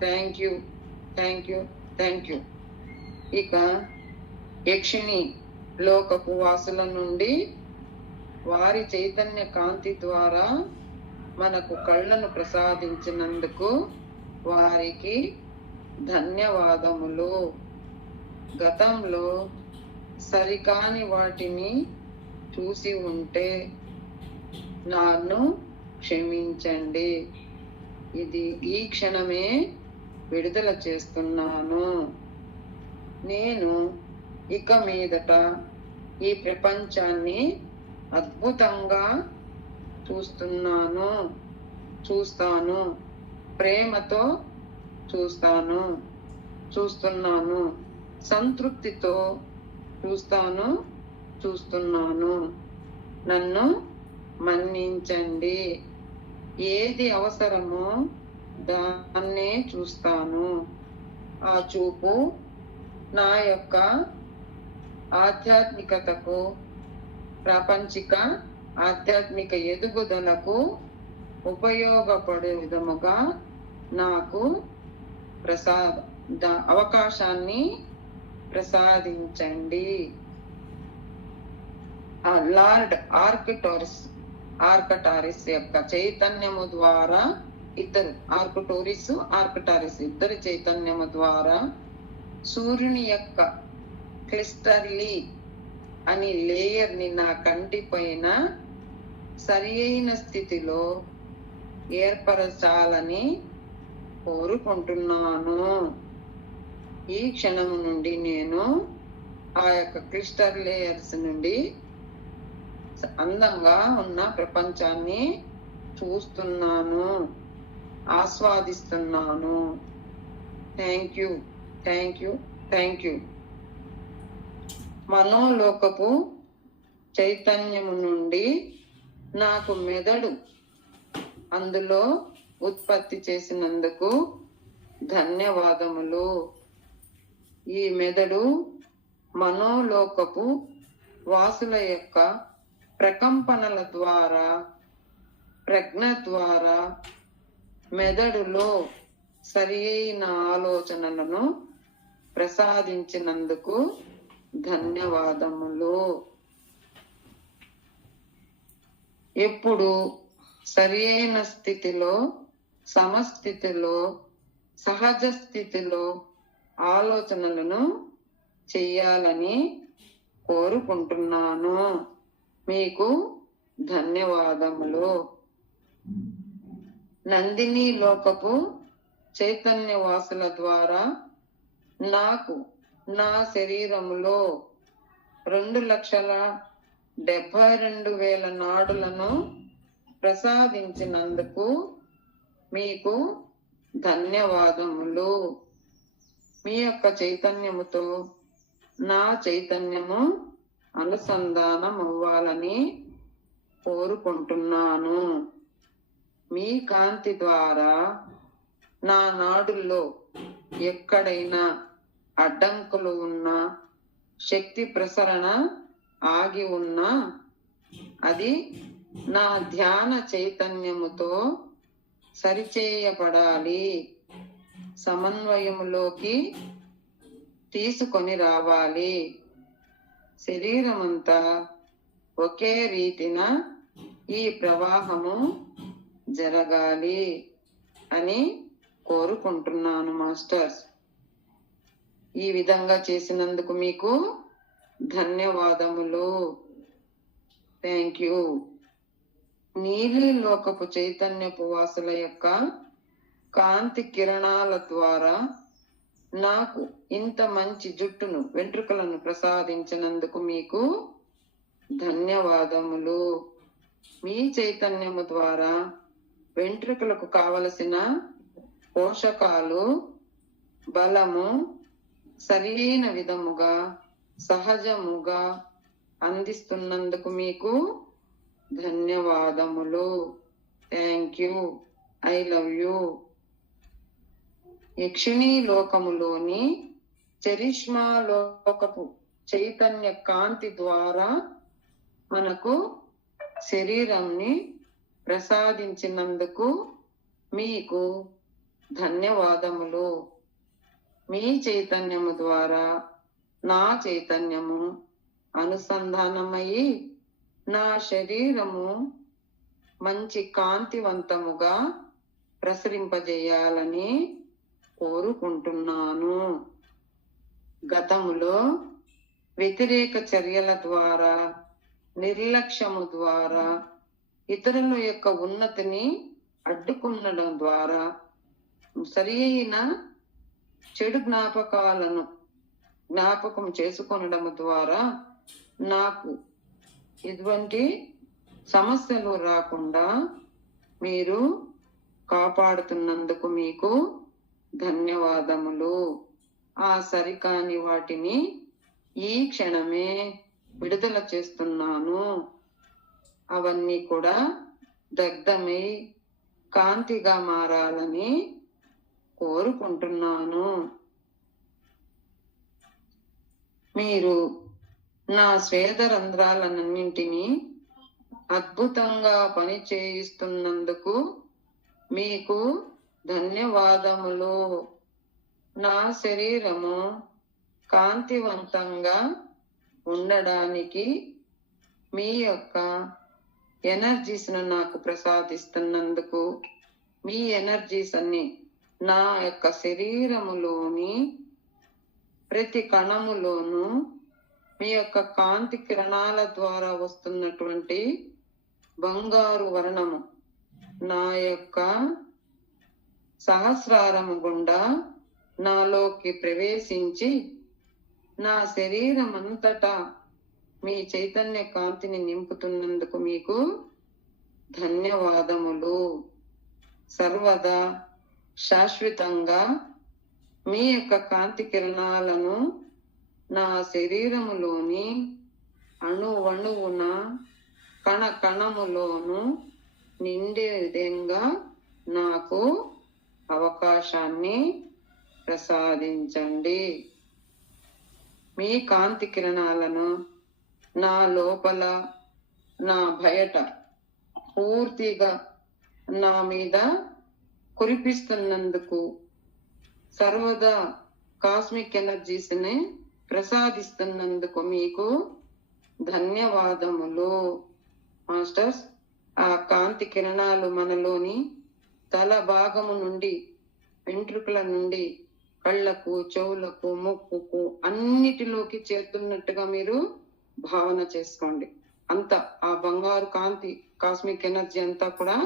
Thank you, thank you, thank you. ఇక యక్షిణి లోకపు వాసుల నుండి వారి చైతన్య కాంతి ద్వారా మనకు కళ్ళను ప్రసాదించినందుకు వారికి ధన్యవాదములు. గతంలో సరికాని వాటిని చూసి ఉంటే నన్ను క్షమించండి. ఇది ఈ క్షణమే విడుదల చేస్తున్నాను. నేను ఇక మీదట ఈ ప్రపంచాన్ని అద్భుతంగా చూస్తాను, ప్రేమతో చూస్తున్నాను, సంతృప్తితో చూస్తున్నాను. నన్ను మన్నించండి. ఏది అవసరమో దాన్నే చూస్తాను. ఆ చూపు నా యొక్క ఆధ్యాత్మికతకు, ప్రాపంచిక ఆధ్యాత్మిక ఎదుగుదలకు ఉపయోగపడే విధముగా నాకు అవకాశాన్ని ప్రసాదించండి. ఆ లార్డ్ ఆర్కటారిస్ యొక్క చైతన్యము ద్వారా ఆర్కటారిస్ ఇద్దరు చైతన్యము ద్వారా సూర్యుని యొక్క క్లిస్టర్లీ అని లేయర్ ని నా కంటి పైన సరి అయిన స్థితిలో ఏర్పరచాలని కోరుకుంటున్నాను. ఈ క్షణము నుండి నేను ఆ యొక్క క్లిస్టర్ లేయర్స్ నుండి అందంగా ఉన్న ప్రపంచాన్ని చూస్తున్నాను, ఆస్వాదిస్తున్నాను. Thank you, thank you, thank you. మనోలోకపు చైతన్యము నుండి నాకు మెదడు అందులో ఉత్పత్తి చేసినందుకు ధన్యవాదములు. ఈ మెదడు మనోలోకపు వాసుల యొక్క ప్రకంపనల ద్వారా, ప్రజ్ఞ ద్వారా మెదడులో సరి అయిన ఆలోచనలను ప్రసాదించినందుకు ధన్యవాదములు. ఎప్పుడు సరి అయిన స్థితిలో, సమస్థితిలో, సహజ స్థితిలో ఆలోచనలను చెయ్యాలని కోరుకుంటున్నాను. మీకు ధన్యవాదములు. నందిని లోకపు చైతన్య వాసుల ద్వారా నాకు నా శరీరములో 2,72,000 నాడులను ప్రసాదించినందుకు మీకు ధన్యవాదములు. మీ యొక్క చైతన్యముతో నా చైతన్యము అనుసంధానం అవ్వాలని కోరుకుంటున్నాను. మీ కాంతి ద్వారా నా నాడుల్లో ఎక్కడైనా అడ్డంకులు ఉన్నా, శక్తి ప్రసరణ ఆగి ఉన్నా అది నా ధ్యాన చైతన్యముతో సరిచేయబడాలి, సమన్వయములోకి తీసుకొని రావాలి. శరీరమంతా ఒకే రీతిన ఈ ప్రవాహము జరగాలి అని కోరుకుంటున్నాను మాస్టర్స్. ఈ విధంగా చేసినందుకు మీకు ధన్యవాదములు. Thank you. నీలి లోకపు చైతన్యపు వాసుల యొక్క కాంతి కిరణాల ద్వారా నాకు ఇంత మంచి జుట్టును, వెంట్రుకలను ప్రసాదించినందుకు మీకు ధన్యవాదములు. మీ చైతన్యము ద్వారా వెంట్రుకలకు కావలసిన పోషకాలు, బలము సరైన విధముగా, సహజముగా అందిస్తున్నందుకు మీకు ధన్యవాదములు. Thank you. I love you. యక్షిణీ లోకములోని చరిష్మా లోకపు చైతన్య కాంతి ద్వారా మనకు శరీరంని ప్రసాదించినందుకు మీకు ధన్యవాదములు. మీ చైతన్యము ద్వారా నా చైతన్యము అనుసంధానమయ్యి నా శరీరము మంచి కాంతివంతముగా ప్రసరింపజేయాలని కోరుకుంటున్నాను. గతములో వ్యతిరేక చర్యల ద్వారా, నిర్లక్ష్యము ద్వారా, ఇతరుల యొక్క ఉన్నతిని అడ్డుకునడం ద్వారా, సరి అయిన చెడు జ్ఞాపకాలను జ్ఞాపకం చేసుకొనడం ద్వారా నాకు ఇటువంటి సమస్యలు రాకుండా మీరు కాపాడుతున్నందుకు మీకు ధన్యవాదములు. ఆ సరికాని వాటిని ఈ క్షణమే విడుదల చేస్తున్నాను. అవన్నీ కూడా దగ్ధమై కాంతిగా మారాలని కోరుకుంటున్నాను. మీరు నా స్వేద రంధ్రాలన్నింటినీ అద్భుతంగా పని చేయిస్తున్నందుకు మీకు ధన్యవాదములు. నా శరీరము కాంతివంతంగా ఉండడానికి మీ యొక్క ఎనర్జీస్ను నాకు ప్రసాదిస్తున్నందుకు, మీ ఎనర్జీస్ అన్ని నా యొక్క శరీరములోని ప్రతి కణములోను మీ యొక్క కాంతి కిరణాల ద్వారా వస్తున్నటువంటి బంగారు వర్ణము నా యొక్క సహస్రారము గుండా నాలోకి ప్రవేశించి నా శరీరం అంతటా మీ చైతన్య కాంతిని నింపుతున్నందుకు మీకు ధన్యవాదములు. సర్వదా శాశ్వతంగా మీ యొక్క కాంతి కిరణాలను నా శరీరములోని అణువణువున కణ కణములోను నిండే విధంగా నాకు అవకాశాన్ని ప్రసాదించండి. మీ కాంతి కిరణాలను నా లోపల, నా బయట పూర్తిగా నా మీద కురిపిస్తున్నందుకు, సర్వదా కాస్మిక్ ఎనర్జీస్ ని ప్రసాదిస్తున్నందుకు మీకు ధన్యవాదములు. మాస్టర్స్, ఆ కాంతి కిరణాలు మనలోని తల భాగము నుండి, వెంట్రుకల నుండి, కళ్ళకు, చెవులకు, ముక్కుకు అన్నిటిలోకి చేరుతున్నట్టుగా మీరు భావన చేసుకోండి. అంతా ఆ బంగారు కాంతి, కాస్మిక్ ఎనర్జీ అంతా కూడా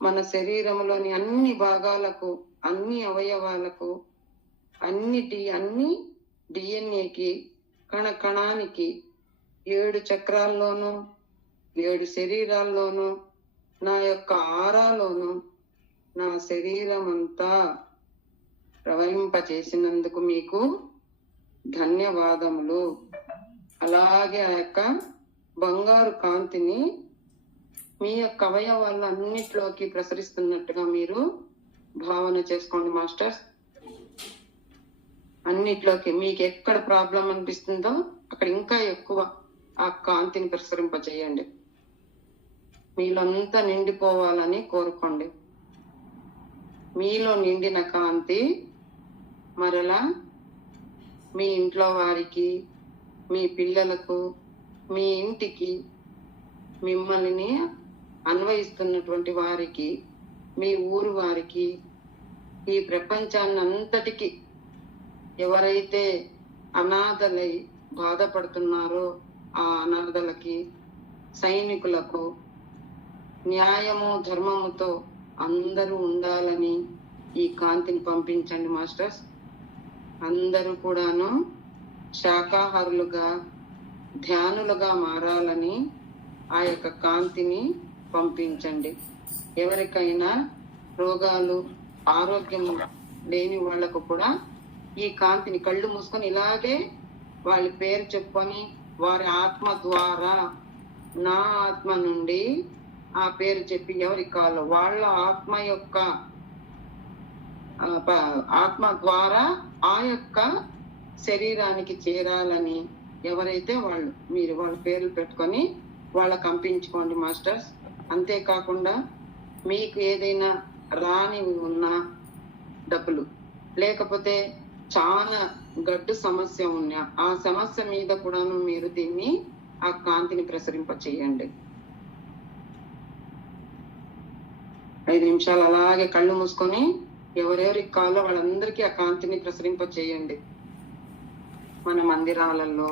మన శరీరంలోని అన్ని భాగాలకు, అన్ని అవయవాలకు, అన్ని డిఎన్ఏకి, కణ కణానికి, 7 చక్రాల్లోనూ, 7 శరీరాల్లోనూ, నా యొక్క ఆరాలోను నా శరీరం అంతా ప్రవహింపచేసినందుకు మీకు ధన్యవాదములు. అలాగే ఆ యొక్క బంగారు కాంతిని మీ యొక్క అవయవాలు అన్నిట్లోకి ప్రసరిస్తున్నట్టుగా మీరు భావన చేసుకోండి మాస్టర్స్. అన్నిట్లోకి మీకు ఎక్కడ ప్రాబ్లం అనిపిస్తుందో అక్కడ ఇంకా ఎక్కువ ఆ కాంతిని ప్రసరింపచేయండి. మీలో అంతా నిండిపోవాలని కోరుకోండి. మీలో నిండిన కాంతి మరలా మీ ఇంట్లో వారికి, మీ పిల్లలకు, మీ ఇంటికి, మిమ్మల్ని అన్వయిస్తున్నటువంటి వారికి, మీ ఊరు వారికి, ఈ ప్రపంచాన్ని అంతటికి ఎవరైతే అనాథలై బాధపడుతున్నారో ఆ అనాథలకి, సైనికులకు న్యాయము ధర్మముతో అందరూ ఉండాలని ఈ కాంతిని పంపించండి మాస్టర్స్. అందరూ కూడాను శాకాహారులుగా, ధ్యానులుగా మారాలని ఆ యొక్క కాంతిని పంపించండి. ఎవరికైనా రోగాలు, ఆరోగ్యం లేని వాళ్లకు కూడా ఈ కాంతిని కళ్ళు మూసుకొని ఇలాగే వాళ్ళ పేరు చెప్పుకొని వారి ఆత్మ ద్వారా, నా ఆత్మ నుండి ఆ పేరు చెప్పి ఎవరికి కావాలో వాళ్ళ ఆత్మ యొక్క ఆత్మ ద్వారా ఆ యొక్క శరీరానికి చేరాలని ఎవరైతే వాళ్ళు, మీరు వాళ్ళ పేర్లు పెట్టుకొని వాళ్ళకి పంపించుకోండి మాస్టర్స్. అంతేకాకుండా మీకు ఏదైనా రానివి ఉన్నా డబ్బులు, లేకపోతే చాలా గడ్డు సమస్య ఉన్నా ఆ సమస్య మీద కూడాను మీరు దీన్ని, ఆ కాంతిని ప్రసరింప చేయండి. 5 నిమిషాలు అలాగే కళ్ళు మూసుకొని ఎవరెవరికి కావాలో వాళ్ళందరికీ ఆ కాంతిని ప్రసరింప చేయండి. మన మందిరాలలో,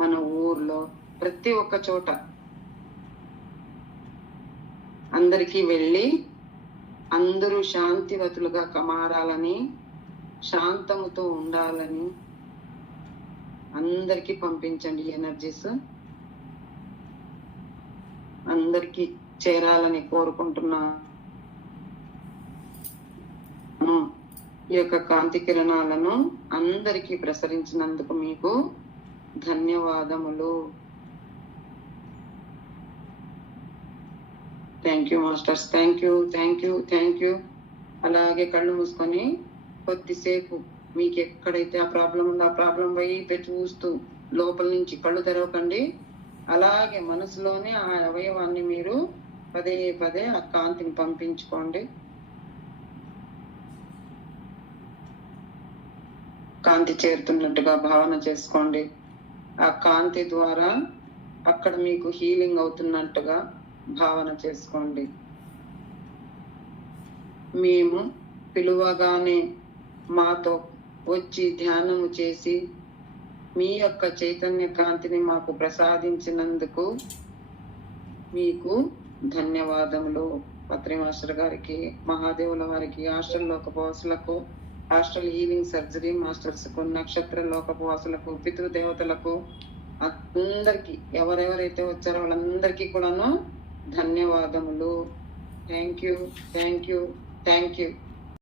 మన ఊర్లో, ప్రతి ఒక్క చోట అందరికీ వెళ్ళి అందరూ శాంతివతులుగా మారాలని, శాంతముతో ఉండాలని అందరికీ పంపించండి. ఎనర్జీస్ అందరికీ చేరాలని కోరుకుంటున్నా. ఈ యొక్క కాంతి కిరణాలను అందరికీ ప్రసరించినందుకు మీకు ధన్యవాదములు. Thank you masters. Thank you. అలాగే కళ్ళు మూసుకొని కొద్దిసేపు మీకు ఎక్కడైతే ఆ ప్రాబ్లం ఉందో ఆ ప్రాబ్లం వైపే చూస్తూ లోపల నుంచి కళ్ళు తెరవకండి. అలాగే మనసులోనే ఆ అవయవాన్ని మీరు పదే పదే ఆ కాంతిని పంపించుకోండి. కాంతి చేరుతున్నట్టుగా భావన చేసుకోండి. ఆ కాంతి ద్వారా అక్కడ మీకు హీలింగ్ అవుతున్నట్టుగా భావన చేసుకోండి. మేము పిలువగానే మాతో వచ్చి ధ్యానము చేసి మీ యొక్క చైతన్య కాంతిని మాకు ప్రసాదించినందుకు మీకు ధన్యవాదములు. పత్రి మాస్టర్ గారికి, మహాదేవుల వారికి, హాస్టల్ లోకవాసులకు, హాస్టల్ హీలింగ్ సర్జరీ మాస్టర్స్ కు, నక్షత్ర లోకవాసులకు, పితృదేవతలకు, అందరికి ఎవరెవరైతే వచ్చారో వాళ్ళందరికీ కూడాను ధన్యవాదములు. Thank you, thank you, thank you.